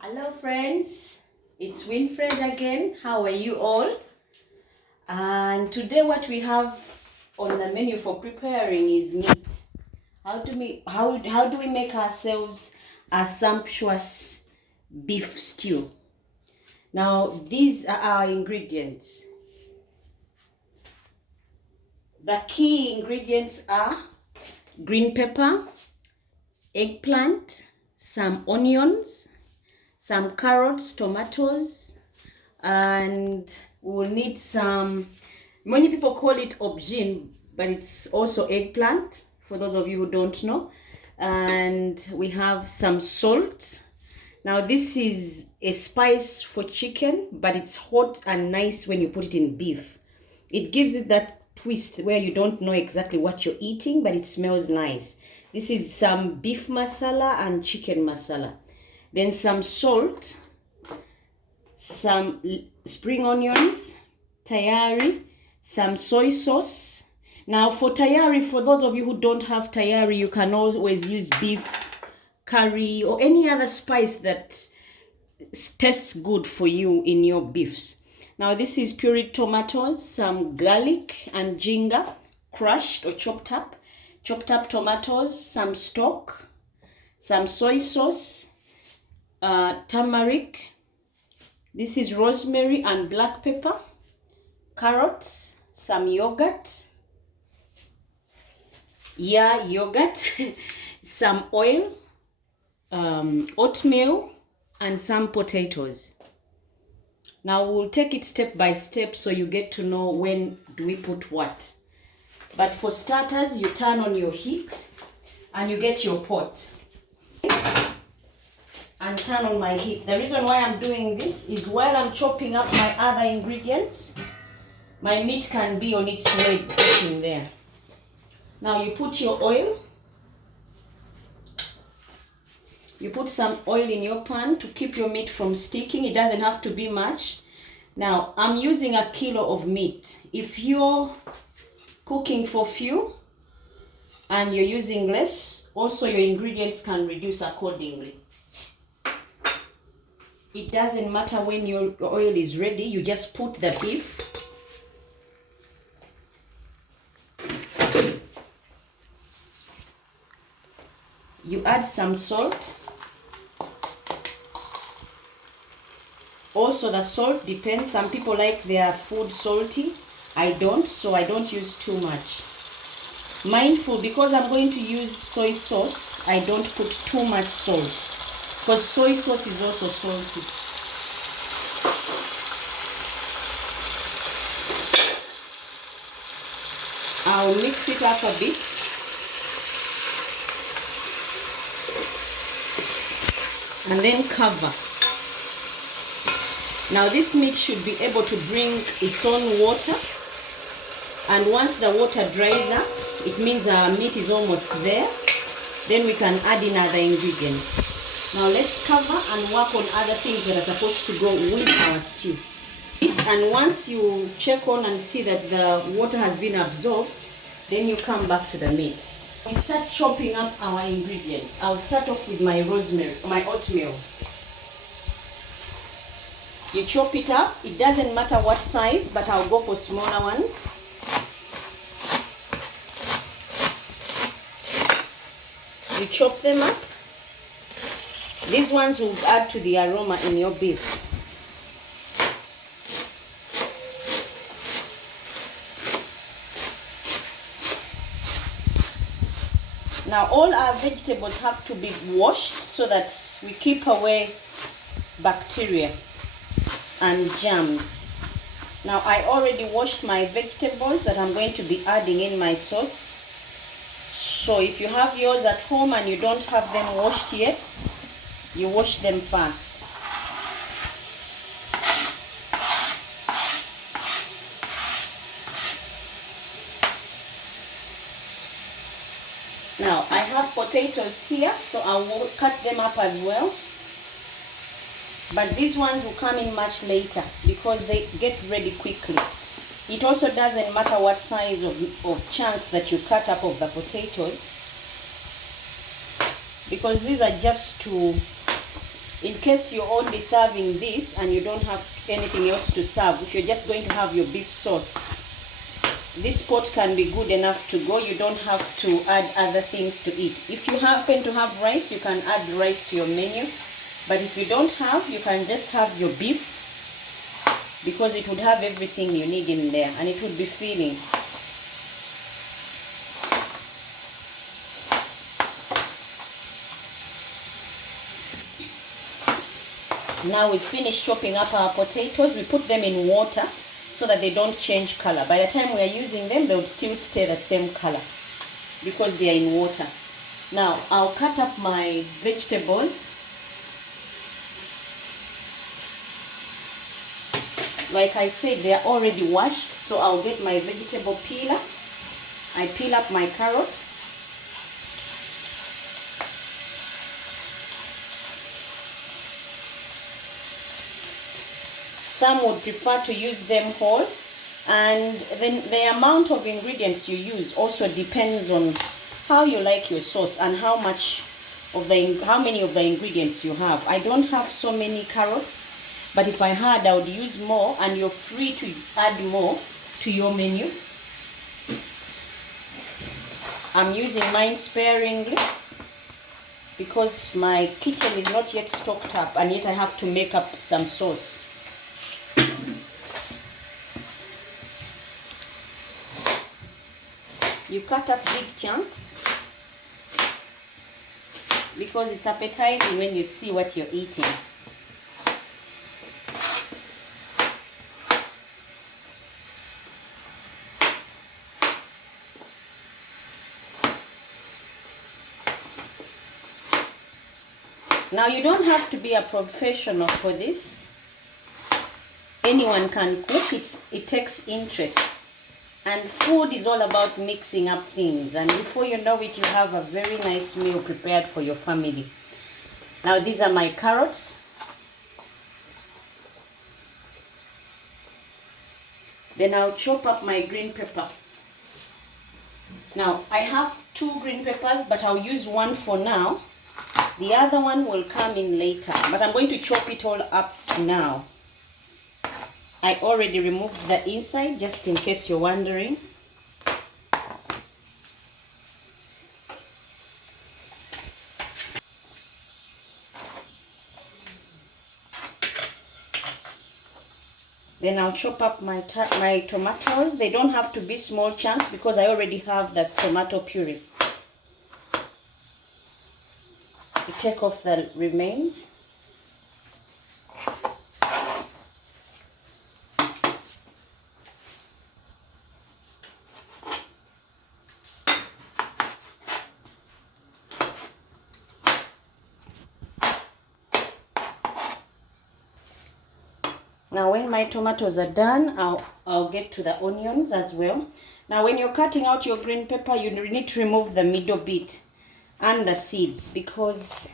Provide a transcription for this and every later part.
Hello friends, it's Winfred again. How are you all? And today what we have on the menu for preparing is meat. How do we make ourselves a sumptuous beef stew? Now these are our ingredients. The key ingredients are green pepper, eggplant, some onions, some carrots, tomatoes, and we'll need some, many people call it aubergine, but it's also eggplant for those of you who don't know. And we have some salt. Now this is a spice for chicken, but it's hot and nice when you put it in beef. It gives it that twist where you don't know exactly what you're eating, but it smells nice. This is some beef masala and chicken masala. Then some salt, some spring onions, tayari, some soy sauce. Now for tayari, for those of you who don't have tayari, you can always use beef curry or any other spice that tastes good for you in your beefs. Now this is pureed tomatoes, some garlic and ginger, crushed or chopped up tomatoes, some stock, some soy sauce, turmeric. This is rosemary and black pepper, carrots, some yogurt, some oil, oatmeal, and some potatoes. Now we'll take it step by step so you get to know when do we put what. But for starters, you turn on your heat and you get your pot and turn on my heat. The reason why I'm doing this is while I'm chopping up my other ingredients, my meat can be on its way getting there. Now you put your oil. You put some oil in your pan to keep your meat from sticking. It doesn't have to be much. Now I'm using 1 kilo of meat. If you're cooking for few and you're using less, also your ingredients can reduce accordingly. It doesn't matter when your oil is ready, you just put the beef. You add some salt. Also the salt depends, some people like their food salty. I don't, so I don't use too much. Mindful, because I'm going to use soy sauce, I don't put too much salt, because soy sauce is also salty. I'll mix it up a bit. And then cover. Now this meat should be able to bring its own water. And once the water dries up, it means our meat is almost there. Then we can add in other ingredients. Now let's cover and work on other things that are supposed to go with our stew. And once you check on and see that the water has been absorbed, then you come back to the meat. We start chopping up our ingredients. I'll start off with my rosemary, my oatmeal. You chop it up. It doesn't matter what size, but I'll go for smaller ones. You chop them up. These ones will add to the aroma in your beef. Now all our vegetables have to be washed so that we keep away bacteria and germs. Now I already washed my vegetables that I'm going to be adding in my sauce. So if you have yours at home and you don't have them washed yet, you wash them first. Now I have potatoes here, so I will cut them up as well. But these ones will come in much later because they get ready quickly. It also doesn't matter what size of chunks that you cut up of the potatoes, because these are just to In case you're only serving this and you don't have anything else to serve, if you're just going to have your beef sauce, this pot can be good enough to go. You don't have to add other things to it. If you happen to have rice, you can add rice to your menu. But if you don't have, you can just have your beef, because it would have everything you need in there and it would be filling. Now we finished chopping up our potatoes. We put them in water so that they don't change color. By the time we are using them, they would still stay the same color because they are in water. Now I'll cut up my vegetables. Like I said, they are already washed, so I'll get my vegetable peeler. I peel up my carrot. Some would prefer to use them whole, and then the amount of ingredients you use also depends on how you like your sauce and how many of the ingredients you have. I don't have so many carrots, but if I had, I would use more, and you're free to add more to your menu. I'm using mine sparingly because my kitchen is not yet stocked up, and yet I have to make up some sauce. You cut up big chunks because it's appetizing when you see what you're eating. Now you don't have to be a professional for this. Anyone can cook. It takes interest. And food is all about mixing up things. And before you know it, you have a very nice meal prepared for your family. Now these are my carrots. Then I'll chop up my green pepper. Now I have 2 green peppers, but I'll use one for now. The other one will come in later, but I'm going to chop it all up now. I already removed the inside, just in case you're wondering. Then I'll chop up my tomatoes. They don't have to be small chunks because I already have the tomato puree. You take off the remains. Now when my tomatoes are done, I'll get to the onions as well. Now when you're cutting out your green pepper, you need to remove the middle bit and the seeds, because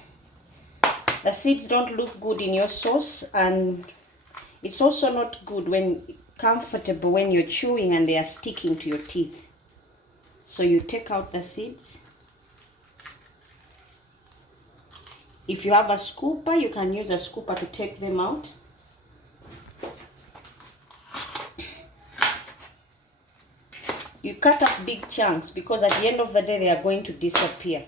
the seeds don't look good in your sauce, and it's also not good comfortable when you're chewing and they are sticking to your teeth. So you take out the seeds. If you have a scooper, you can use a scooper to take them out. You cut up big chunks because at the end of the day they are going to disappear.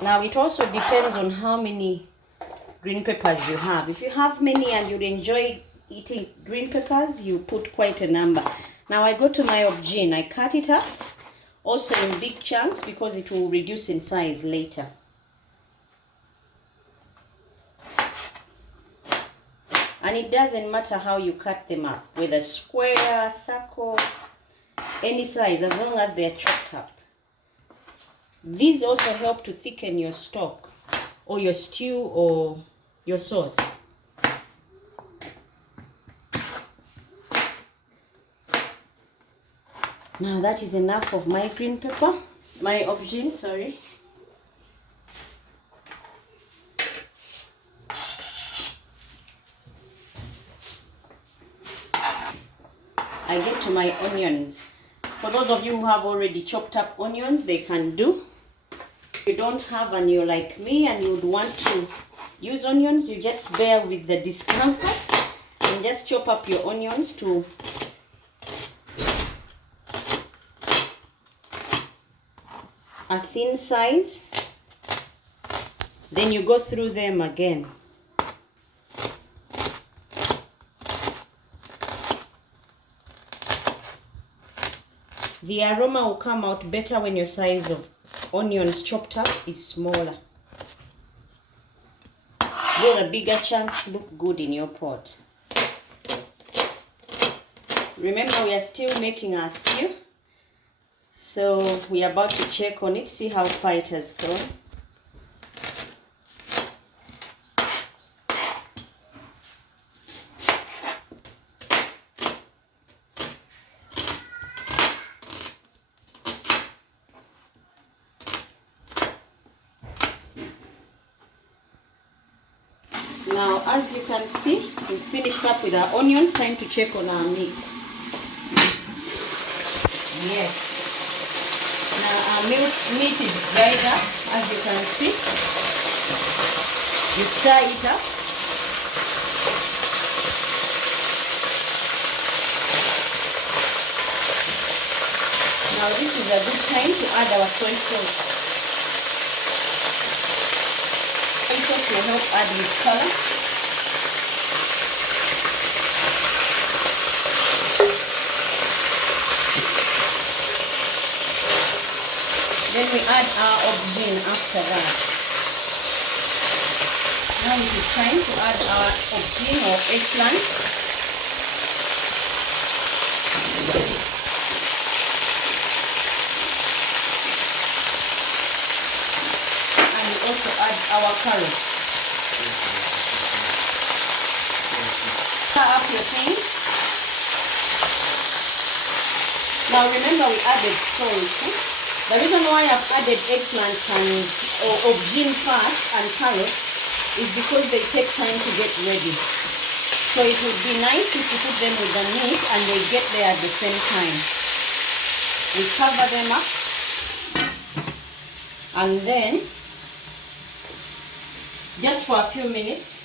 Now it also depends on how many green peppers you have. If you have many and you enjoy eating green peppers, you put quite a number. Now I go to my aubergine. I cut it up also in big chunks because it will reduce in size later. And it doesn't matter how you cut them up, whether square, circle, any size, as long as they are chopped up. These also help to thicken your stock or your stew or your sauce. Now that is enough of my green pepper, my aubergine, sorry. I get to my onions. For those of you who have already chopped up onions, they can do. If you don't have and you're like me and you would want to use onions, you just bear with the discomfort and just chop up your onions to a thin size. Then you go through them again. The aroma will come out better when your size of onions chopped up is smaller. Though the bigger chunks look good in your pot. Remember, we are still making our stew. So we are about to check on it, see how far it has gone. Now, as you can see, we've finished up with our onions. Time to check on our meat. Yes. Now, our meat is dried up, as you can see. You stir it up. Now, this is a good time to add our soy sauce. Soy sauce will help add with color. Then we add our aubergine after that. Now it is time to add our aubergine or eggplants. And we also add our carrots. Stir up your things. Now remember, we added salt. The reason why I've added eggplants and aubergine first and carrots is because they take time to get ready. So it would be nice if you put them with the meat and they get there at the same time. We cover them up and then just for a few minutes,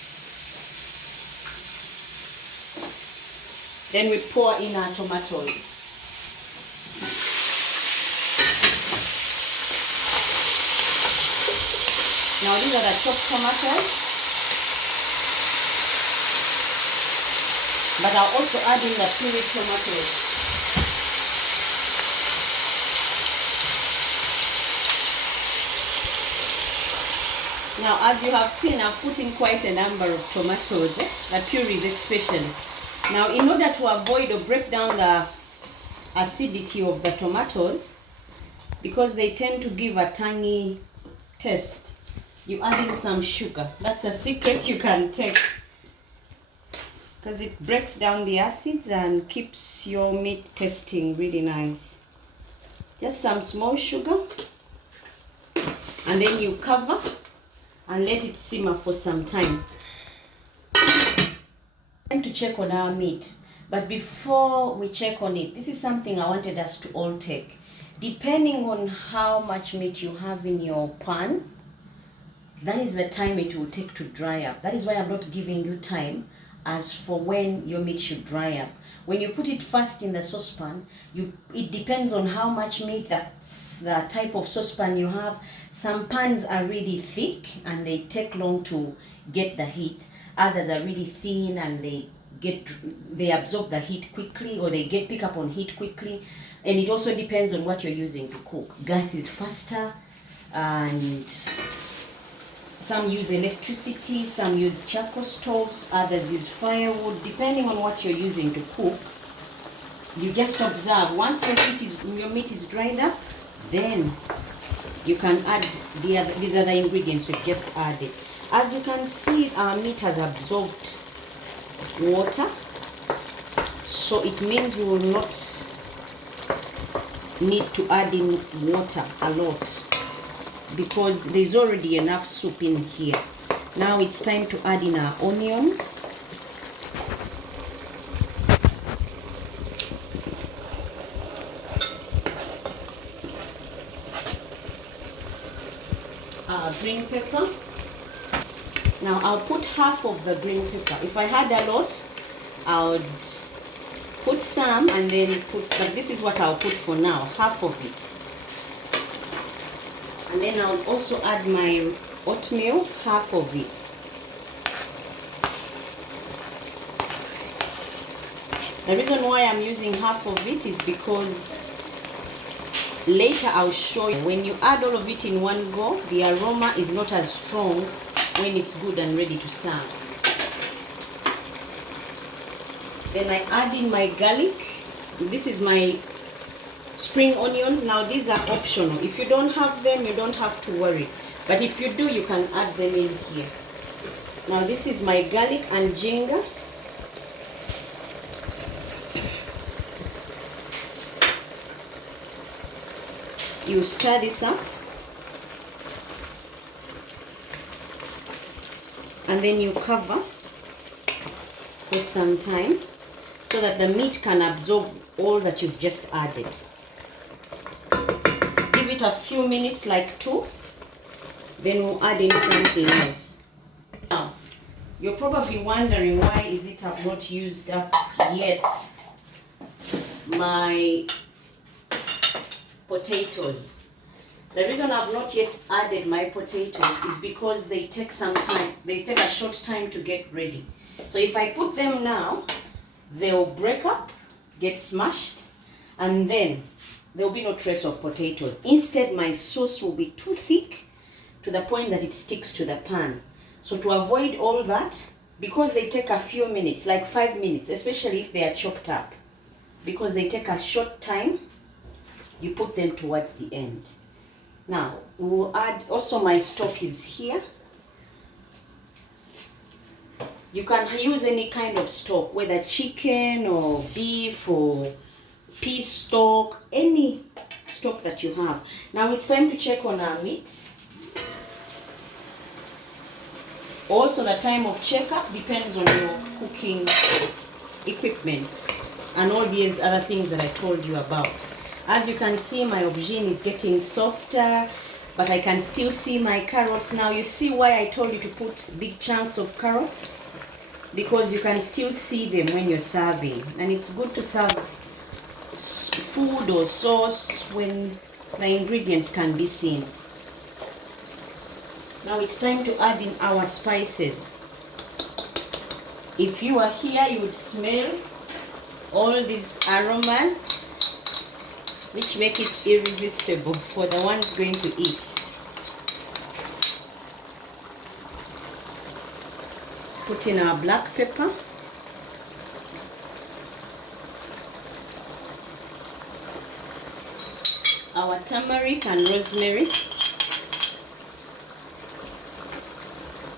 then we pour in our tomatoes. Now these are the chopped tomatoes, but I'll also add in the pureed tomatoes. Now, as you have seen, I've put in quite a number of tomatoes, the purees especially. Now, in order to avoid or break down the acidity of the tomatoes, because they tend to give a tangy taste, you add in some sugar. That's a secret you can take, because it breaks down the acids and keeps your meat tasting really nice. Just some small sugar, and then you cover and let it simmer for some time. Time to check on our meat, but before we check on it, this is something I wanted us to all take. Depending on how much meat you have in your pan, that is the time it will take to dry up. That is why I'm not giving you time as for when your meat should dry up. When you put it first in the saucepan, it depends on how much meat, that's the type of saucepan you have. Some pans are really thick and they take long to get the heat. Others are really thin and they absorb the heat quickly, or they pick up on heat quickly. And it also depends on what you're using to cook. Gas is faster, and some use electricity, some use charcoal stoves, others use firewood. Depending on what you're using to cook, you just observe. Once your meat is dried up, then you can add these other ingredients we've just added. As you can see, our meat has absorbed water, so it means we will not need to add in water a lot, because there's already enough soup in here. Now it's time to add in our onions. green pepper. Now I'll put half of the green pepper. If I had a lot, I would put some and then but this is what I'll put for now, half of it. And then I'll also add my oatmeal, half of it. The reason why I'm using half of it is because later I'll show you when you add all of it in one go, the aroma is not as strong when it's good and ready to serve. Then I add in my garlic. This is my spring onions. Now these are optional. If you don't have them, you don't have to worry. But if you do, you can add them in here. Now this is my garlic and ginger. You stir this up. And then you cover for some time so that the meat can absorb all that you've just added. Give it a few minutes, like 2. Then we'll add in something else. Now, you're probably wondering why is it I've not used up yet my potatoes. The reason I've not yet added my potatoes is because they take some time. They take a short time to get ready. So if I put them now, they'll break up, get smashed, and then there'll be no trace of potatoes. Instead, my sauce will be too thick to the point that it sticks to the pan. So to avoid all that, because they take a few minutes, like 5 minutes, especially if they are chopped up, because they take a short time, you put them towards the end. Now, we will add, also my stock is here. You can use any kind of stock, whether chicken or beef or pea stock, any stock that you have. Now it's time to check on our meat. Also, the time of checkup depends on your cooking equipment and all these other things that I told you about. As you can see, my aubergine is getting softer, but I can still see my carrots. Now you see why I told you to put big chunks of carrots? Because you can still see them when you're serving. And it's good to serve food or sauce when the ingredients can be seen. Now it's time to add in our spices. If you are here, you would smell all these aromas, which make it irresistible for the ones going to eat. Put in our black pepper. Our turmeric and rosemary.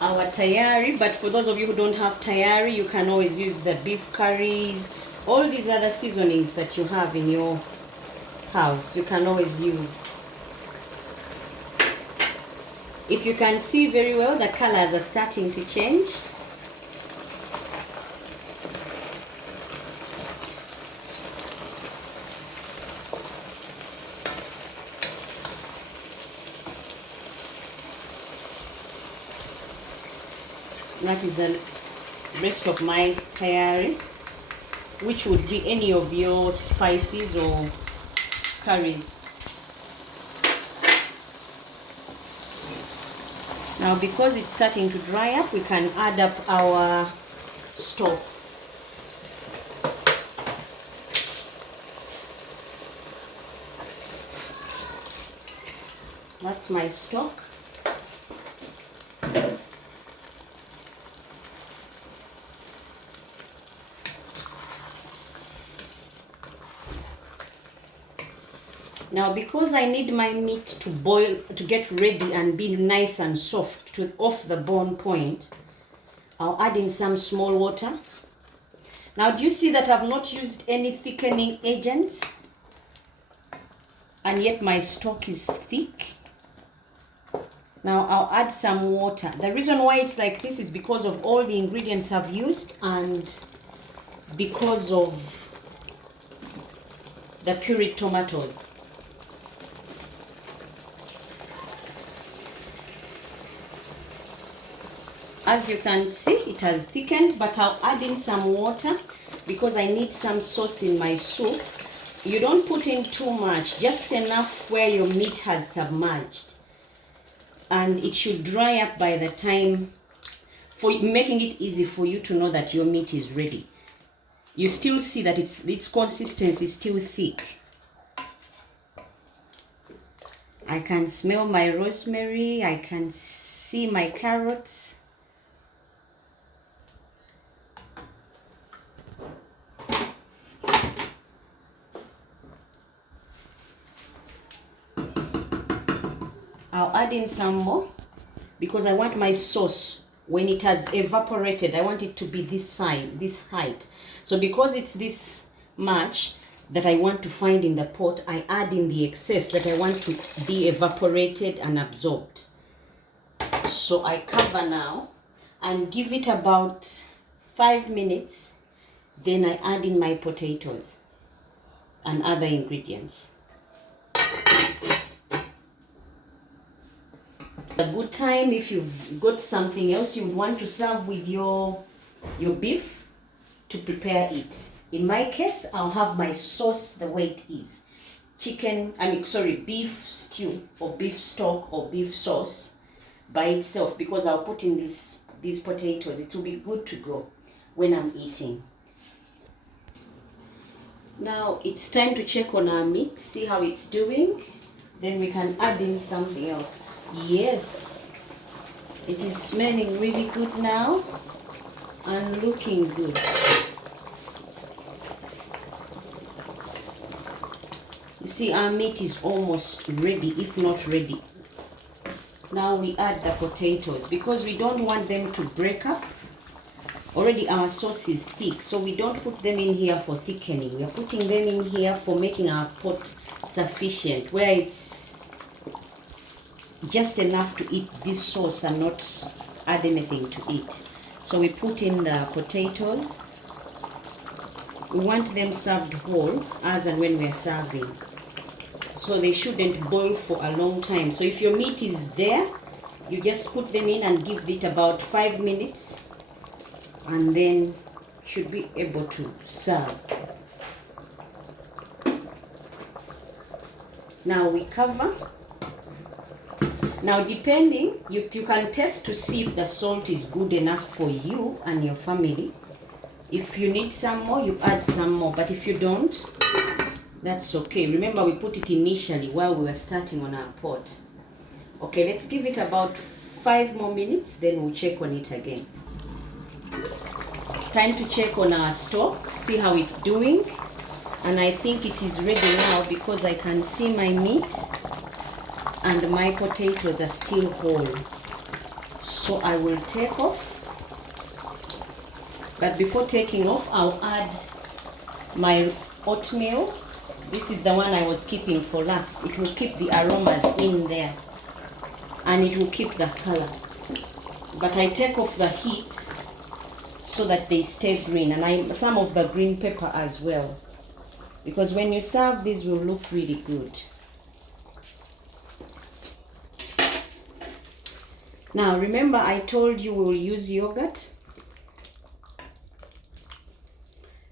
Our tayari, but for those of you who don't have tayari, you can always use the beef curries, all these other seasonings that you have in your house, you can always use. If you can see very well, the colors are starting to change. That is the rest of my tayari, which would be any of your spices or curries. Now because it's starting to dry up, we can add up our stock. That's my stock. Now because I need my meat to boil, to get ready and be nice and soft to off the bone point, I'll add in some small water. Now do you see that I've not used any thickening agents? And yet my stock is thick. Now I'll add some water. The reason why it's like this is because of all the ingredients I've used and because of the pureed tomatoes. As you can see, it has thickened, but I'll add in some water because I need some sauce in my soup. You don't put in too much, just enough where your meat has submerged. And it should dry up by the time, for making it easy for you to know that your meat is ready. You still see that its consistency is still thick. I can smell my rosemary, I can see my carrots. I'll add in some more because I want my sauce, when it has evaporated, I want it to be this side, this height. So because it's this much that I want to find in the pot, I add in the excess that I want to be evaporated and absorbed. So I cover now and give it about 5 minutes. Then I add in my potatoes and other ingredients. A good time, if you've got something else you want to serve with your beef, to prepare it. In my case, I'll have my sauce the way it is. Beef stew or beef stock or beef sauce by itself, because I'll put in these potatoes. It will be good to go when I'm eating. Now it's time to check on our meat, see how it's doing. Then we can add in something else. Yes, it is smelling really good now and looking good. You see, our meat is almost ready, if not ready. Now we add the potatoes because we don't want them to break up. Already our sauce is thick, so we don't put them in here for thickening. We are putting them in here for making our pot sufficient, where it's just enough to eat this sauce and not add anything to it. So we put in the potatoes. We want them served whole as and when we are serving. So they shouldn't boil for a long time. So if your meat is there, you just put them in and give it about 5 minutes, and then should be able to serve. Now we cover. Now depending, you can test to see if the salt is good enough for you and your family. If you need some more, you add some more, but if you don't, that's okay. Remember, we put it initially while we were starting on our pot. Okay, let's give it about 5 more minutes, then we'll check on it again. Time to check on our stock, see how it's doing. And I think it is ready now because I can see my meat and my potatoes are still whole. So I will take off. But before taking off, I'll add my oatmeal. This is the one I was keeping for last. It will keep the aromas in there and it will keep the color. But I take off the heat so that they stay green, and some of the green pepper as well, because when you serve these will look really good. Now remember, I told you we will use yogurt.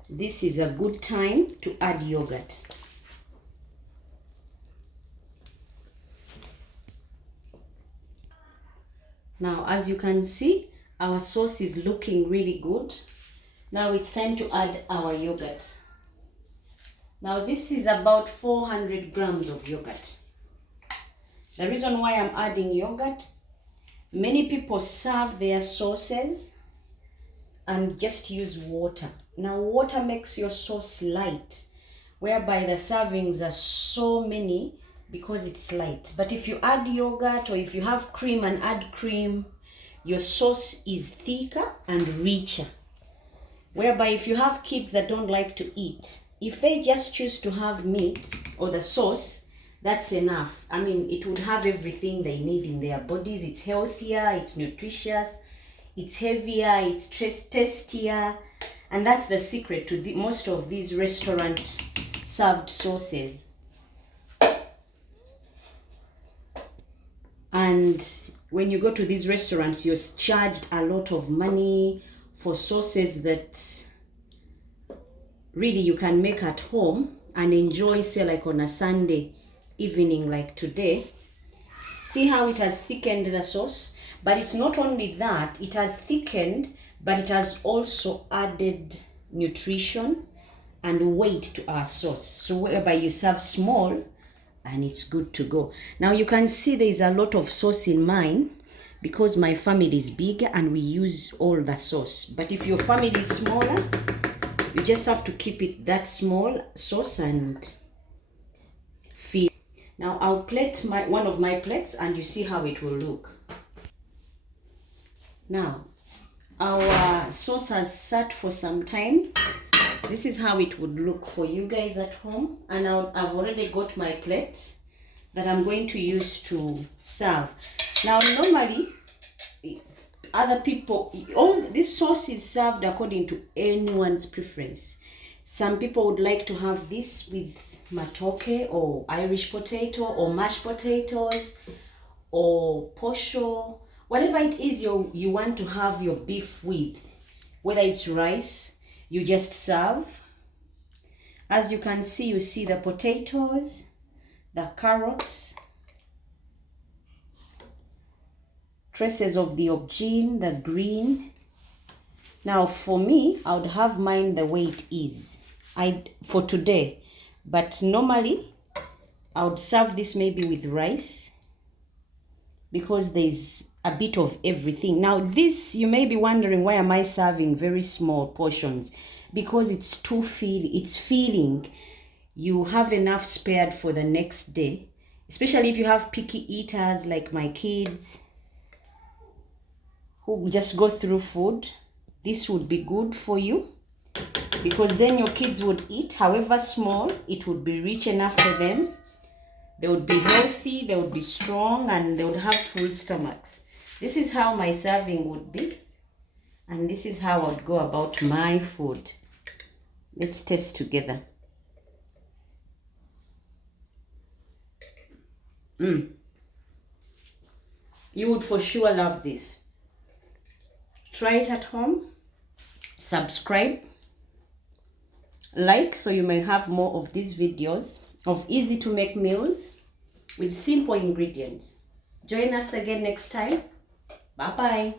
This is a good time to add yogurt. Now, as you can see, our sauce is looking really good. Now it's time to add our yogurt. Now this is about 400 grams of yogurt. The reason why I'm adding yogurt, many people serve their sauces and just use water. Now water makes your sauce light, whereby the servings are so many because it's light. But if you add yogurt, or if you have cream and add cream, your sauce is thicker and richer. Whereby if you have kids that don't like to eat, if they just choose to have meat or the sauce, that's enough. I mean, it would have everything they need in their bodies. It's healthier, it's nutritious, it's heavier, it's tastier. And that's the secret to most of these restaurant served sauces. And when you go to these restaurants, you're charged a lot of money for sauces that really you can make at home and enjoy, say like on a Sunday evening like today. See how it has thickened the sauce? But it's not only that, it has thickened, but it has also added nutrition and weight to our sauce. So whereby you serve small and it's good to go. Now you can see there's a lot of sauce in mine because my family is big and we use all the sauce. But if your family is smaller, you just have to keep it that small sauce and feed. Now I'll plate one of my plates and you see how it will look. Now our sauce has sat for some time. This is how it would look for you guys at home, and I've already got my plate that I'm going to use to serve. Now normally other people, all this sauce is served according to anyone's preference. Some people would like to have this with matoke or Irish potato or mashed potatoes or posho, whatever it is you want to have your beef with, whether it's rice, you just serve. As you can see, you see the potatoes, the carrots, traces of the aubergine, the green. Now for me, I would have mine the way it is for today, but normally I would serve this maybe with rice because there's a bit of everything. Now this, you may be wondering, why am I serving very small portions? Because it's filling. You have enough spared for the next day, especially if you have picky eaters like my kids who just go through food. This would be good for you because then your kids would eat, however small, it would be rich enough for them. They would be healthy, they would be strong, and they would have full stomachs. This is how my serving would be, and this is how I would go about my food. Let's taste together. You would for sure love this. Try it at home. Subscribe. Like, so you may have more of these videos of easy to make meals with simple ingredients. Join us again next time. Bye bye.